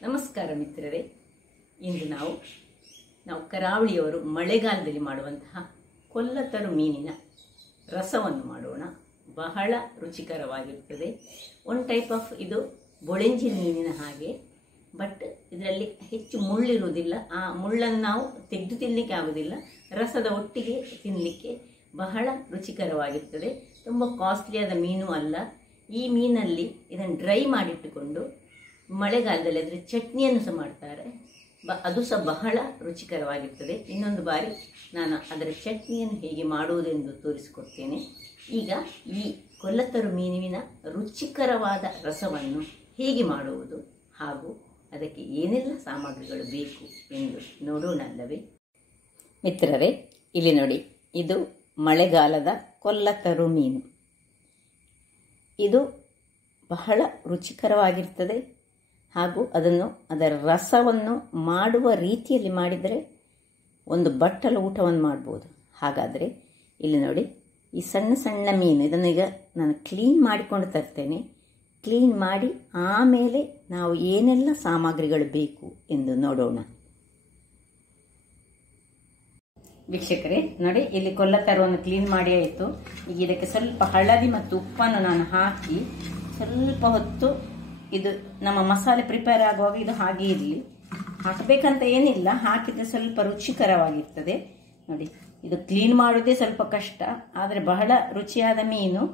ನಮಸ್ಕಾರ ಮಿತ್ರರೇ, ಇಂದು ನಾವು ಕರಾವಳಿಯವರು ಮಳೆಗಾಲದಲ್ಲಿ ಮಾಡುವಂತಹ ಕೊಲ್ಲತರು ಮೀನಿನ ರಸವನ್ನು ಮಾಡೋಣ. ಬಹಳ ರುಚಿಕರವಾಗಿರುತ್ತದೆ. ಒನ್ ಟೈಪ್ ಆಫ್ ಇದು ಬೊಳೆಂಜಿನ ಮೀನಿನ ಹಾಗೆ, ಬಟ್ ಇದರಲ್ಲಿ ಹೆಚ್ಚು ಮುಳ್ಳಿರುವುದಿಲ್ಲ. ಆ ಮುಳ್ಳನ್ನು ನಾವು ತೆಗೆದು ತಿನ್ನಲಿಕ್ಕೆ ಆಗುವುದಿಲ್ಲ. ರಸದ ಒಟ್ಟಿಗೆ ತಿನ್ನಲಿಕ್ಕೆ ಬಹಳ ರುಚಿಕರವಾಗಿರ್ತದೆ. ತುಂಬ ಕಾಸ್ಟ್ಲಿಯಾದ ಮೀನು ಅಲ್ಲ. ಈ ಮೀನಲ್ಲಿ ಇದನ್ನು ಡ್ರೈ ಮಾಡಿಟ್ಟುಕೊಂಡು ಮಳೆಗಾಲದಲ್ಲಿ ಅದರ ಚಟ್ನಿಯನ್ನು ಸಹ ಮಾಡ್ತಾರೆ. ಅದು ಸಹ ಬಹಳ ರುಚಿಕರವಾಗಿರ್ತದೆ. ಇನ್ನೊಂದು ಬಾರಿ ನಾನು ಅದರ ಚಟ್ನಿಯನ್ನು ಹೇಗೆ ಮಾಡುವುದೆಂದು ತೋರಿಸಿಕೊಡ್ತೇನೆ. ಈಗ ಈ ಕೊಲ್ಲತರು ಮೀನಿನ ರುಚಿಕರವಾದ ರಸವನ್ನು ಹೇಗೆ ಮಾಡುವುದು ಹಾಗೂ ಅದಕ್ಕೆ ಏನೆಲ್ಲ ಸಾಮಗ್ರಿಗಳು ಬೇಕು ಎಂದು ನೋಡೋಣಲ್ಲವೇ ಮಿತ್ರರೇ? ಇಲ್ಲಿ ನೋಡಿ, ಇದು ಮಳೆಗಾಲದ ಕೊಲ್ಲತರು ಮೀನು. ಇದು ಬಹಳ ರುಚಿಕರವಾಗಿರ್ತದೆ ಹಾಗೂ ಅದರ ರಸವನ್ನು ಮಾಡುವ ರೀತಿಯಲ್ಲಿ ಮಾಡಿದರೆ ಒಂದು ಬಟ್ಟಲು ಊಟವನ್ನು ಮಾಡ್ಬೋದು. ಹಾಗಾದರೆ ಇಲ್ಲಿ ನೋಡಿ, ಈ ಸಣ್ಣ ಸಣ್ಣ ಮೀನು, ಇದನ್ನು ಈಗ ನಾನು ಕ್ಲೀನ್ ಮಾಡಿಕೊಂಡು ತರ್ತೇನೆ. ಕ್ಲೀನ್ ಮಾಡಿ ಆಮೇಲೆ ನಾವು ಏನೆಲ್ಲ ಸಾಮಗ್ರಿಗಳು ಬೇಕು ಎಂದು ನೋಡೋಣ. ವೀಕ್ಷಕರೇ ನೋಡಿ, ಇಲ್ಲಿ ಕೊಲ್ಲತರವನ್ನು ಕ್ಲೀನ್ ಮಾಡಿ ಆಯಿತು. ಈಗ ಇದಕ್ಕೆ ಸ್ವಲ್ಪ ಹಳದಿ ಮತ್ತು ಉಪ್ಪನ್ನು ನಾನು ಹಾಕಿ ಸ್ವಲ್ಪ ಹೊತ್ತು, ಇದು ನಮ್ಮ ಮಸಾಲೆ ಪ್ರಿಪೇರ್ ಆಗುವಾಗ ಇದು ಹಾಗೆ ಇರಲಿ, ಹಾಕಬೇಕಂತ ಏನಿಲ್ಲ, ಹಾಕಿದ್ರೆ ಸ್ವಲ್ಪ ರುಚಿಕರವಾಗಿರ್ತದೆ. ನೋಡಿ, ಇದು ಕ್ಲೀನ್ ಮಾಡೋದೇ ಸ್ವಲ್ಪ ಕಷ್ಟ, ಆದರೆ ಬಹಳ ರುಚಿಯಾದ ಮೀನು.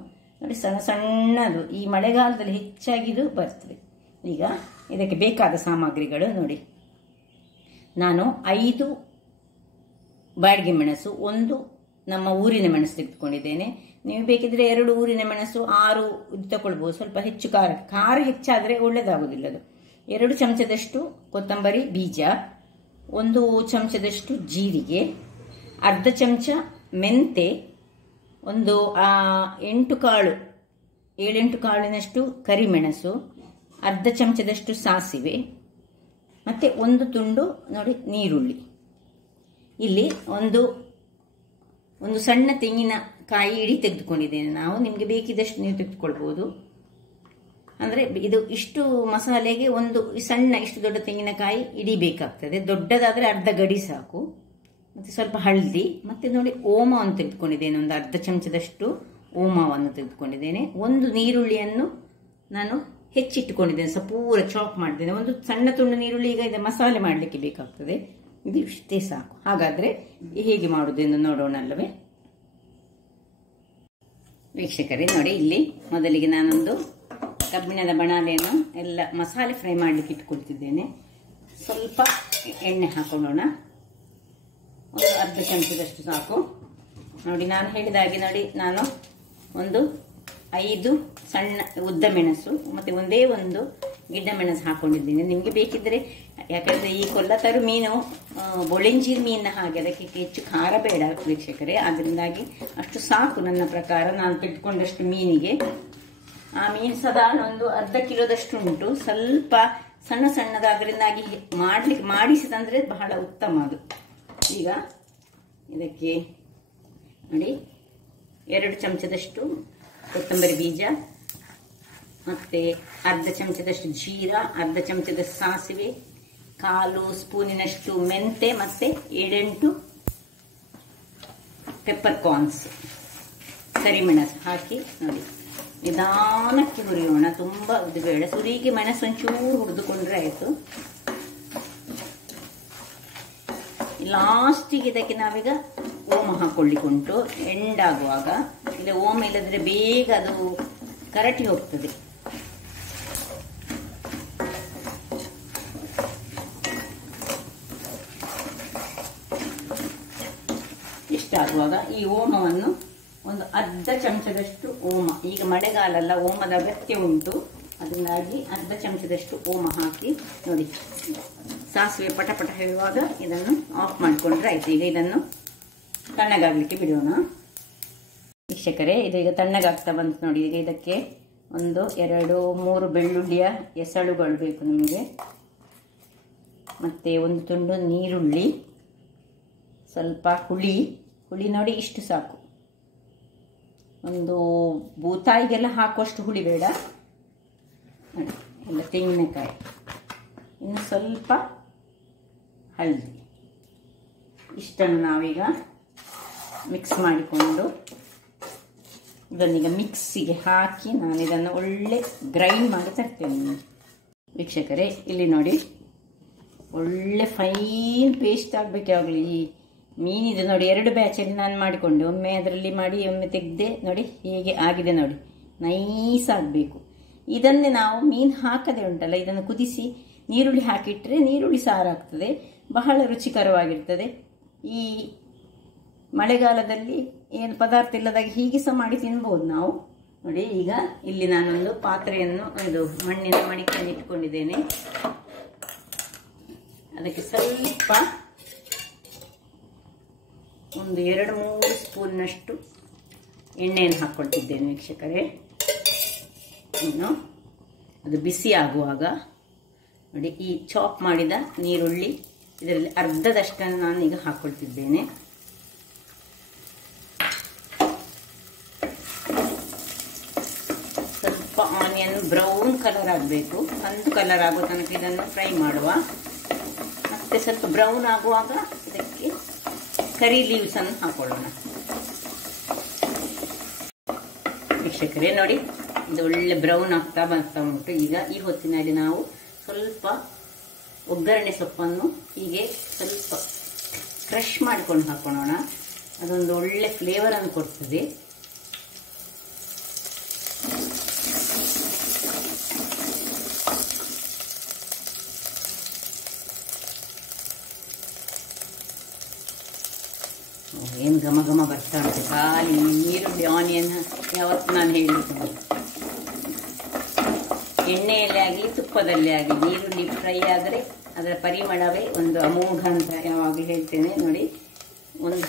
ನೋಡಿ, ಸಣ್ಣ ಸಣ್ಣದು ಈ ಮಳೆಗಾಲದಲ್ಲಿ ಹೆಚ್ಚಾಗಿದು ಬರ್ತದೆ. ಈಗ ಇದಕ್ಕೆ ಬೇಕಾದ ಸಾಮಗ್ರಿಗಳು ನೋಡಿ, ನಾನು 5 ಬಾಡಿಗೆ ಮೆಣಸು, 1 ನಮ್ಮ ಊರಿನ ಮೆಣಸು ತೆಗೆದುಕೊಂಡಿದ್ದೇನೆ. ನೀವು ಬೇಕಿದ್ರೆ 2 ಊರಿನ ಮೆಣಸು, 6 ಇದು ತಗೊಳ್ಬಹುದು. ಸ್ವಲ್ಪ ಹೆಚ್ಚು ಖಾರ ಹೆಚ್ಚಾದರೆ ಒಳ್ಳೆಯದಾಗುವುದಿಲ್ಲ ಅದು. 2 ಚಮಚದಷ್ಟು ಕೊತ್ತಂಬರಿ ಬೀಜ, 1 ಚಮಚದಷ್ಟು ಜೀರಿಗೆ, ಅರ್ಧ ಚಮಚ ಮೆಂತೆ, 7-8 ಕಾಳಿನಷ್ಟು ಕರಿಮೆಣಸು, ಅರ್ಧ ಚಮಚದಷ್ಟು ಸಾಸಿವೆ, ಮತ್ತೆ 1 ತುಂಡು ನೋಡಿ ನೀರುಳ್ಳಿ. ಇಲ್ಲಿ ಒಂದು ಸಣ್ಣ ತೆಂಗಿನಕಾಯಿ ಇಡೀ ತೆಗೆದುಕೊಂಡಿದ್ದೇನೆ ನಾವು. ನಿಮಗೆ ಬೇಕಿದಷ್ಟು ನೀವು ತೆಗೆದುಕೊಳ್ಬಹುದು. ಅಂದರೆ ಇದು ಇಷ್ಟು ಮಸಾಲೆಗೆ ಇಷ್ಟು ದೊಡ್ಡ ತೆಂಗಿನಕಾಯಿ ಇಡೀ ಬೇಕಾಗ್ತದೆ. ದೊಡ್ಡದಾದರೆ ಅರ್ಧ ಗಡಿ ಸಾಕು. ಮತ್ತು ಸ್ವಲ್ಪ ಹಳದಿ, ಮತ್ತೆ ನೋಡಿ ಓಮವನ್ನು ತೆಗೆದುಕೊಂಡಿದ್ದೇನೆ. ಒಂದು ಅರ್ಧ ಚಮಚದಷ್ಟು ಓಮವನ್ನು ತೆಗೆದುಕೊಂಡಿದ್ದೇನೆ. 1 ನೀರುಳ್ಳಿಯನ್ನು ನಾನು ಹೆಚ್ಚಿಟ್ಟುಕೊಂಡಿದ್ದೇನೆ, ಸ್ವಲ್ಪ ಪೂರ ಚಾಪ್ ಮಾಡಿದ್ದೇನೆ. 1 ಸಣ್ಣ ತುಂಡು ನೀರುಳ್ಳಿ ಈಗ ಇದು ಮಸಾಲೆ ಮಾಡಲಿಕ್ಕೆ ಬೇಕಾಗ್ತದೆ. ಇದು ಇಷ್ಟೇ ಸಾಕು. ಹಾಗಾದರೆ ಹೇಗೆ ಮಾಡುವುದೆಂದು ನೋಡೋಣ ಅಲ್ಲವೇ ವೀಕ್ಷಕರೇ? ನೋಡಿ, ಇಲ್ಲಿ ಮೊದಲಿಗೆ ನಾನೊಂದು ಕಬ್ಬಿಣದ ಬಣಾಲೆಯನ್ನು ಎಲ್ಲ ಮಸಾಲೆ ಫ್ರೈ ಮಾಡಲಿಕ್ಕೆ ಇಟ್ಕೊಳ್ತಿದ್ದೇನೆ. ಸ್ವಲ್ಪ ಎಣ್ಣೆ ಹಾಕೊಳ್ಳೋಣ. 1 ಅರ್ಧ ಚಮಚದಷ್ಟು ಸಾಕು. ನೋಡಿ, ನಾನು ಹೇಳಿದ ಹಾಗೆ ನೋಡಿ, ನಾನು 5 ಸಣ್ಣ ಉದ್ದ ಮೆಣಸು ಮತ್ತೆ ಒಂದೇ 1 ಗಿಡ್ಡ ಮೆಣಸು ಹಾಕೊಂಡಿದ್ದೀನಿ. ನಿಮಗೆ ಬೇಕಿದ್ರೆ, ಯಾಕಂದ್ರೆ ಈ ಕೊಲ್ಲತರು ಮೀನು ಬೊಳೆಂಜಿ ಮೀನಿನ ಹಾಗೆ ಅದಕ್ಕೆ ಹೆಚ್ಚು ಖಾರ ಬೇಡ ವೀಕ್ಷಕರೇ. ಅದರಿಂದಾಗಿ ಅಷ್ಟು ಸಾಕು ನನ್ನ ಪ್ರಕಾರ. ನಾನು ತೆಗೆದುಕೊಂಡಷ್ಟು ಮೀನಿಗೆ. ಆ ಮೀನು ಸಾಧಾರಣ ಒಂದು ಅರ್ಧ ಕಿಲೋದಷ್ಟು ಉಂಟು. ಸ್ವಲ್ಪ ಸಣ್ಣ ಸಣ್ಣದಾದ್ರಿಂದಾಗಿ ಮಾಡಿಸಿದಂದ್ರೆ ಬಹಳ ಉತ್ತಮ ಅದು. ಈಗ ಇದಕ್ಕೆ ನೋಡಿ, 2 ಚಮಚದಷ್ಟು ಕೊತ್ತಂಬರಿ ಬೀಜ, ಮತ್ತೆ ಅರ್ಧ ಚಮಚದಷ್ಟು ಜೀರಾ, ಅರ್ಧ ಚಮಚದಷ್ಟು ಸಾಸಿವೆ, 1/4 ಸ್ಪೂನಿನಷ್ಟು ಮೆಂತೆ, ಮತ್ತೆ 7-8 ಪೆಪ್ಪರ್ ಕಾರ್ನ್ಸ್ ಕರಿಮೆಣಸು ಹಾಕಿ ನೋಡಿ ನಿಧಾನಕ್ಕೆ ಹುರಿಯೋಣ. ತುಂಬಾ ಉದ್ದು ಬೇಡ. ಸುರಿಗೆ ಮೆಣಸು ಒಂಚೂರು ಹುರಿದುಕೊಂಡ್ರೆ ಆಯ್ತು. ಲಾಸ್ಟಿಗೆ ಇದಕ್ಕೆ ನಾವೀಗ ಓಮ ಹಾಕೊಳ್ಳಿಕ್ಕುಂಟು. ಎಂಡಾಗುವಾಗ ಇಲ್ಲ, ಓಮ ಇಲ್ಲದ್ರೆ ಬೇಗ ಅದು ಕರಟಿ ಹೋಗ್ತದೆ. ಇಷ್ಟಾಗುವಾಗ ಈ ಓಮವನ್ನು ಒಂದು ಅರ್ಧ ಚಮಚದಷ್ಟು ಓಮ, ಈಗ ಮಳೆಗಾಲ ಅಲ್ಲ, ಓಮದ ಅಗತ್ಯ ಉಂಟು. ಅದರಿಂದಾಗಿ ಅರ್ಧ ಚಮಚದಷ್ಟು ಓಮ ಹಾಕಿ ನೋಡಿ, ಸಾಸಿವೆ ಪಟಪಟ ಹೇಳುವಾಗ ಇದನ್ನು ಆಫ್ ಮಾಡಿಕೊಂಡ್ರೆ ಆಯ್ತು. ಈಗ ಇದನ್ನು ತಣ್ಣಗಾಗ್ಲಿಕ್ಕೆ ಬಿಡೋಣ ವೀಕ್ಷಕರೇ. ಇದು ಈಗ ತಣ್ಣಗಾಗ್ತಾ ಬಂತು ನೋಡಿ. ಈಗ ಇದಕ್ಕೆ 1, 2, 3 ಬೆಳ್ಳುಳ್ಳಿಯ ಎಸಳುಗಳು ಬೇಕು ನಿಮಗೆ. ಮತ್ತೆ 1 ತುಂಡು ನೀರುಳ್ಳಿ, ಸ್ವಲ್ಪ ಹುಳಿ ನೋಡಿ ಇಷ್ಟು ಸಾಕು. ಒಂದು ಬೂತಾಯಿಗೆಲ್ಲ ಹಾಕುವಷ್ಟು ಹುಳಿ ಬೇಡ. ಎಲ್ಲ ತೆಂಗಿನಕಾಯಿ ಇನ್ನು ಸ್ವಲ್ಪ ಹಳದಿ. ಇಷ್ಟನ್ನು ನಾವೀಗ ಮಿಕ್ಸ್ ಮಾಡಿಕೊಂಡು ಇದನ್ನೀಗ ಮಿಕ್ಸಿಗೆ ಹಾಕಿ ನಾನು ಇದನ್ನು ಒಳ್ಳೆ ಗ್ರೈಂಡ್ ಮಾಡಿ ತರ್ತೇನೆ. ವೀಕ್ಷಕರೇ, ಇಲ್ಲಿ ನೋಡಿ, ಒಳ್ಳೆ ಫೈನ್ ಪೇಸ್ಟ್ ಆಗಬೇಕು ಯಾವಾಗಲೂ. ಈ ಮೀನಿದು ನೋಡಿ, 2 ಬ್ಯಾಚಲ್ಲಿ ನಾನು ಮಾಡಿಕೊಂಡೆ. ಒಮ್ಮೆ ಅದರಲ್ಲಿ ಮಾಡಿ ಒಮ್ಮೆ ತೆಗೆದೆ. ನೋಡಿ ಹೇಗೆ ಆಗಿದೆ ನೋಡಿ, ನೈಸ್ ಆಗಬೇಕು. ಇದನ್ನೇ ನಾವು ಮೀನು ಹಾಕದೆ ಉಂಟಲ್ಲ, ಇದನ್ನು ಕುದಿಸಿ ನೀರುಳ್ಳಿ ಹಾಕಿಟ್ರೆ ನೀರುಳ್ಳಿ ಸಾರಾಗ್ತದೆ, ಬಹಳ ರುಚಿಕರವಾಗಿರ್ತದೆ. ಈ ಮಳೆಗಾಲದಲ್ಲಿ ಏನು ಪದಾರ್ಥ ಇಲ್ಲದಾಗ ಹೀಗೆ ಸಹ ಮಾಡಿ ತಿನ್ಬೋದು ನಾವು. ನೋಡಿ, ಈಗ ಇಲ್ಲಿ ನಾನೊಂದು ಪಾತ್ರೆಯನ್ನು, ಒಂದು ಮಣ್ಣಿನ ಮಡಿಕೆಯನ್ನು ಇಟ್ಕೊಂಡಿದ್ದೇನೆ. ಅದಕ್ಕೆ ಸ್ವಲ್ಪ ಒಂದು 2-3 ಸ್ಪೂನ್ನಷ್ಟು ಎಣ್ಣೆಯನ್ನು ಹಾಕ್ಕೊಳ್ತಿದ್ದೇನೆ ವೀಕ್ಷಕರೇ. ಇನ್ನು ಅದು ಬಿಸಿ ಆಗುವಾಗ ನೋಡಿ, ಈ ಚಾಪ್ ಮಾಡಿದ ನೀರುಳ್ಳಿ ಇದರಲ್ಲಿ ಅರ್ಧದಷ್ಟನ್ನು ನಾನೀಗ ಹಾಕ್ಕೊಳ್ತಿದ್ದೇನೆ. ಸ್ವಲ್ಪ ಆನಿಯನ್ ಬ್ರೌನ್ ಕಲರ್ ಆಗಬೇಕು, ಕಂದು ಕಲರ್ ಆಗೋ ತನಕ ಇದನ್ನು ಫ್ರೈ ಮಾಡುವ. ಮತ್ತೆ ಸ್ವಲ್ಪ ಬ್ರೌನ್ ಆಗುವಾಗ ಇದಕ್ಕೆ ಕರಿ ಲೀವ್ಸ್ ಅನ್ನು ಹಾಕೊಳ್ಳೋಣ. ವೀಕ್ಷಕರೇ ನೋಡಿ, ಇದು ಒಳ್ಳೆ ಬ್ರೌನ್ ಆಗ್ತಾ ಬರ್ತಾ ಉಂಟು. ಈಗ ಈ ಹೊತ್ತಿನಲ್ಲಿ ನಾವು ಸ್ವಲ್ಪ ಒಗ್ಗರಣೆ ಸೊಪ್ಪನ್ನು ಹೀಗೆ ಸ್ವಲ್ಪ ಕ್ರಷ್ ಮಾಡಿಕೊಂಡು ಹಾಕೊಳ್ಳೋಣ. ಅದೊಂದು ಒಳ್ಳೆ ಫ್ಲೇವರ್ ಅನ್ನು ಕೊಡ್ತದೆ. ಏನು ಘಮ ಘಮ ಬರ್ತಾ ಉಂಟು. ಖಾಲಿ ಈರುಳ್ಳಿ ಆನಿಯನ್ ಯಾವತ್ತು ನಾನು ಹೇಳಿದ್ದೀನಿ, ಎಣ್ಣೆಯಲ್ಲಿ ಆಗಲಿ ತುಪ್ಪದಲ್ಲಿ ಆಗಲಿ ಈರುಳ್ಳಿ ಫ್ರೈ ಆದರೆ ಅದರ ಪರಿಮಳವೇ ಒಂದು ಅಮೋಘ ಅಂತ ಯಾವಾಗಲೂ ಹೇಳ್ತೇನೆ. ನೋಡಿ, ಒಂದು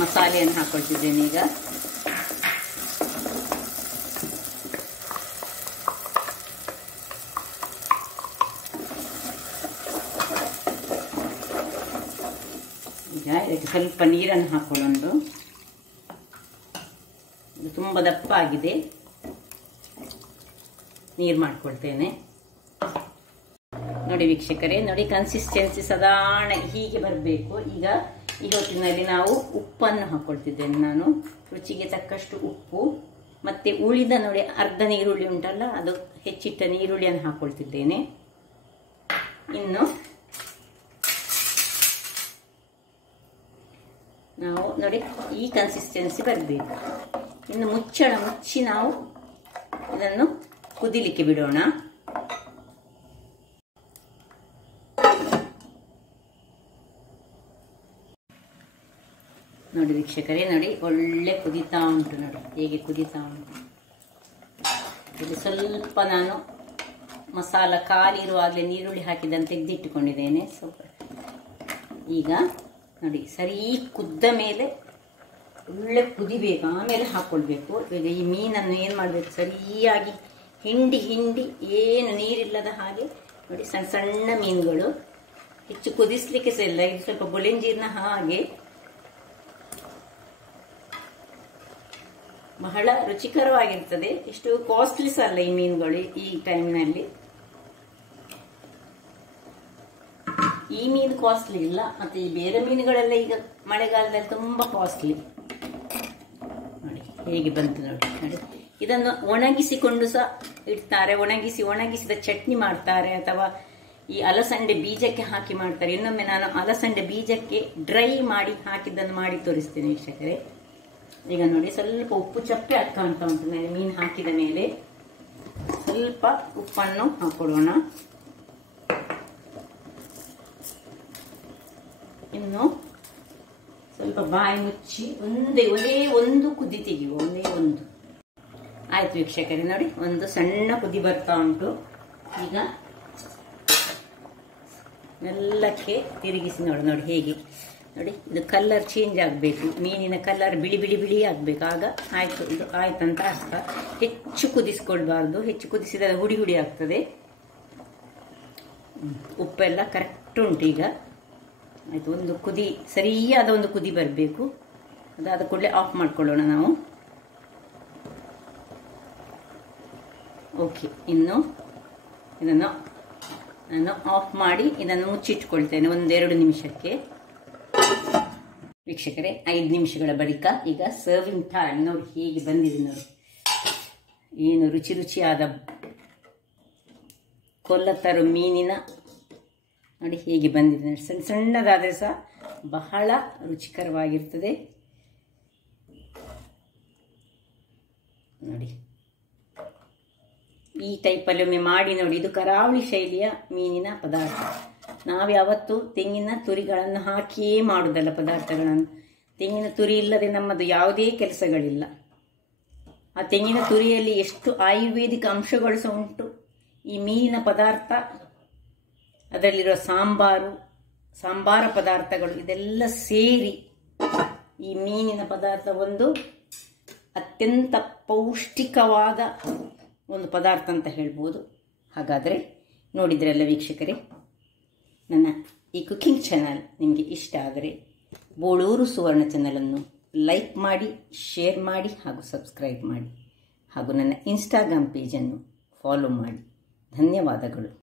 ಮಸಾಲೆಯನ್ನು ಹಾಕೊಳ್ತಿದ್ದೇನೆ ಈಗ. ಈಗ ಇದಕ್ಕೆ ಸ್ವಲ್ಪ ನೀರನ್ನು ಹಾಕೊಳ್ಳೋದು. ಇದು ತುಂಬ ದಪ್ಪ ಆಗಿದೆ, ನೀರು ಮಾಡ್ಕೊಳ್ತೇನೆ. ನೋಡಿ ವೀಕ್ಷಕರೇ, ನೋಡಿ ಕನ್ಸಿಸ್ಟೆನ್ಸಿ ಸಾಧಾರಣ ಹೀಗೆ ಬರಬೇಕು. ಈಗ ಈ ಹೊತ್ತಿನಲ್ಲಿ ನಾವು ಉಪ್ಪನ್ನು ಹಾಕೊಳ್ತಿದ್ದೇನೆ ನಾನು, ರುಚಿಗೆ ತಕ್ಕಷ್ಟು ಉಪ್ಪು. ಮತ್ತೆ ಉಳಿದ ನೋಡಿ ಅರ್ಧ ನೀರುಳ್ಳಿ ಉಂಟಲ್ಲ, ಅದು ಹೆಚ್ಚಿಟ್ಟ ನೀರುಳ್ಳಿಯನ್ನು ಹಾಕೊಳ್ತಿದ್ದೇನೆ. ಇನ್ನು ನಾವು ನೋಡಿ ಈ ಕನ್ಸಿಸ್ಟೆನ್ಸಿ ಬರಬೇಕು. ಇನ್ನು ಮುಚ್ಚಿ ನಾವು ಇದನ್ನು ಕುದಿಲಿಕ್ಕೆ ಬಿಡೋಣ. ನೋಡಿ ವೀಕ್ಷಕರೇ, ನೋಡಿ ಒಳ್ಳೆ ಕುದೀತಾ ಉಂಟು. ನೋಡಿ ಹೇಗೆ ಕುದೀತಾ ಉಂಟು. ಇಲ್ಲಿ ಸ್ವಲ್ಪ ನಾನು ಮಸಾಲ ಖಾಲಿ ಇರುವಾಗಲೇ ನೀರುಳ್ಳಿ ಹಾಕಿದಂತೆ ತೆಗೆದಿಟ್ಟುಕೊಂಡಿದ್ದೇನೆ. ಸ್ವಲ್ಪ ಈಗ ನೋಡಿ ಸರಿ ಕುದ್ದ ಮೇಲೆ ಒಳ್ಳೆ ಕುದಿಬೇಕು, ಆಮೇಲೆ ಹಾಕ್ಕೊಳ್ಬೇಕು. ಈಗ ಈ ಮೀನನ್ನು ಏನು ಮಾಡಬೇಕು, ಸರಿಯಾಗಿ ಹಿಂಡಿ ಏನು ನೀರಿಲ್ಲದ ಹಾಗೆ ನೋಡಿ, ಸಣ್ಣ ಸಣ್ಣ ಮೀನುಗಳು, ಹೆಚ್ಚು ಕುದಿಸ್ಲಿಕ್ಕೆ ಸಹ ಇಲ್ಲ. ಇದು ಸ್ವಲ್ಪ ಬೊಳೆಂಜೀರ್ನ ಹಾಗೆ ಬಹಳ ರುಚಿಕರವಾಗಿರ್ತದೆ. ಎಷ್ಟು ಕಾಸ್ಟ್ಲಿ ಸಹ ಅಲ್ಲ ಈ ಮೀನುಗಳು ಈ ಟೈಮ್ನಲ್ಲಿ. ಈ ಮೀನು ಕಾಸ್ಟ್ಲಿ ಇಲ್ಲ, ಮತ್ತೆ ಈ ಬೇರೆ ಮೀನುಗಳೆಲ್ಲ ಈಗ ಮಳೆಗಾಲದಲ್ಲಿ ತುಂಬಾ ಕಾಸ್ಟ್ಲಿ. ನೋಡಿ ಹೇಗೆ ಬಂತು ನೋಡಿ. ನೋಡಿ ಇದನ್ನು ಒಣಗಿಸಿಕೊಂಡು ಸಹ ಇಡ್ತಾರೆ, ಒಣಗಿಸಿದ ಚಟ್ನಿ ಮಾಡ್ತಾರೆ, ಅಥವಾ ಈ ಅಲಸಂಡೆ ಬೀಜಕ್ಕೆ ಹಾಕಿ ಮಾಡ್ತಾರೆ. ಇನ್ನೊಮ್ಮೆ ನಾನು ಅಲಸಂಡೆ ಬೀಜಕ್ಕೆ ಡ್ರೈ ಮಾಡಿ ಹಾಕಿದ್ದನ್ನು ಮಾಡಿ ತೋರಿಸ್ತೇನೆ ವೀಕ್ಷಕರೇ. ಈಗ ನೋಡಿ ಸ್ವಲ್ಪ ಉಪ್ಪು ಚಪ್ಪೆ ಆಗ್ತಾ ಉಂಟು ಮೇಲೆ ಮೀನು ಹಾಕಿದ ಮೇಲೆ. ಸ್ವಲ್ಪ ಉಪ್ಪನ್ನು ಹಾಕೊಳ್ಳೋಣ. ಇನ್ನು ಸ್ವಲ್ಪ ಬಾಯಿ ಮುಚ್ಚಿ ಒಂದೇ ಒಂದು ಕುದಿ ತೆಗೆಯುವ, ಒಂದೇ ಒಂದು. ಆಯ್ತು ವೀಕ್ಷಕರೇ, ನೋಡಿ ಒಂದು ಸಣ್ಣ ಕುದಿ ಬರ್ತಾ ಉಂಟು. ಈಗ ಮೆಲ್ಲಕ್ಕೆ ತಿರುಗಿಸಿ ನೋಡಿ ಹೇಗೆ. ನೋಡಿ ಇದು ಕಲರ್ ಚೇಂಜ್ ಆಗಬೇಕು, ಮೀನಿನ ಕಲರ್ ಬಿಳಿ ಆಗಬೇಕು. ಆಗ ಆಯ್ತು, ಇದು ಆಯ್ತಂತ ಅರ್ಥ. ಹೆಚ್ಚು ಕುದಿಸ್ಕೊಳ್ಬಾರ್ದು, ಹೆಚ್ಚು ಕುದಿಸಿದರೆ ಹುಡಿ ಆಗ್ತದೆ. ಉಪ್ಪೆಲ್ಲ ಕರೆಕ್ಟ್ ಉಂಟು. ಈಗ ಆಯ್ತು, ಒಂದು ಕುದಿ, ಸರಿಯಾದ ಒಂದು ಕುದಿ ಬರಬೇಕು. ಅದಾದ ಕೂಡಲೇ ಆಫ್ ಮಾಡ್ಕೊಳ್ಳೋಣ ನಾವು. ಓಕೆ, ಇನ್ನು ಇದನ್ನು ನಾನು ಆಫ್ ಮಾಡಿ ಇದನ್ನು ಮುಚ್ಚಿಟ್ಕೊಳ್ತೇನೆ 1-2 ನಿಮಿಷಕ್ಕೆ. ವೀಕ್ಷಕರೇ, 5 ನಿಮಿಷಗಳ ಬಳಿಕ ಈಗ ಸರ್ವಿಂಗ್ ಟೈಮ್. ನೋಡಿ ಹೇಗೆ ಬಂದಿದೆ ನೋಡಿ, ಏನು ರುಚಿಯಾದ ಕೊಲ್ಲತ್ತರು ಮೀನಿನ ನೋಡಿ ಹೇಗೆ ಬಂದಿದೆ ನೋಡಿ. ಸಣ್ಣದಾದರೆ ಸಹ ಬಹಳ ರುಚಿಕರವಾಗಿರ್ತದೆ ನೋಡಿ. ಈ ಟೈಪಲ್ಲಿ ಒಮ್ಮೆ ಮಾಡಿ ನೋಡಿ. ಇದು ಕರಾವಳಿ ಶೈಲಿಯ ಮೀನಿನ ಪದಾರ್ಥ. ನಾವು ಯಾವತ್ತೂ ತೆಂಗಿನ ತುರಿಗಳನ್ನು ಹಾಕಿಯೇ ಮಾಡುವುದಲ್ಲ ಪದಾರ್ಥಗಳನ್ನು. ತೆಂಗಿನ ತುರಿ ಇಲ್ಲದೆ ನಮ್ಮದು ಯಾವುದೇ ಕೆಲಸಗಳಿಲ್ಲ. ಆ ತೆಂಗಿನ ತುರಿಯಲ್ಲಿ ಎಷ್ಟು ಆಯುರ್ವೇದಿಕ ಅಂಶಗಳು ಸಹ ಉಂಟು. ಈ ಮೀನಿನ ಪದಾರ್ಥ, ಅದರಲ್ಲಿರೋ ಸಾಂಬಾರ ಪದಾರ್ಥಗಳು ಇದೆಲ್ಲ ಸೇರಿ ಈ ಮೀನಿನ ಪದಾರ್ಥ ಒಂದು ಅತ್ಯಂತ ಪೌಷ್ಟಿಕವಾದ ಒಂದು ಪದಾರ್ಥ ಅಂತ ಹೇಳ್ಬೋದು. ಹಾಗಾದರೆ ನೋಡಿದ್ರಲ್ಲ ವೀಕ್ಷಕರೇ, ನನ್ನ ಈ ಕುಕಿಂಗ್ ಚಾನಲ್ ನಿಮಗೆ ಇಷ್ಟ ಆದರೆ ಬೋಳೂರು ಸುವರ್ಣ ಚಾನಲನ್ನು ಲೈಕ್ ಮಾಡಿ, ಶೇರ್ ಮಾಡಿ ಹಾಗೂ ಸಬ್ಸ್ಕ್ರೈಬ್ ಮಾಡಿ ಹಾಗೂ ನನ್ನ ಇನ್ಸ್ಟಾಗ್ರಾಮ್ ಪೇಜನ್ನು ಫಾಲೋ ಮಾಡಿ. ಧನ್ಯವಾದಗಳು.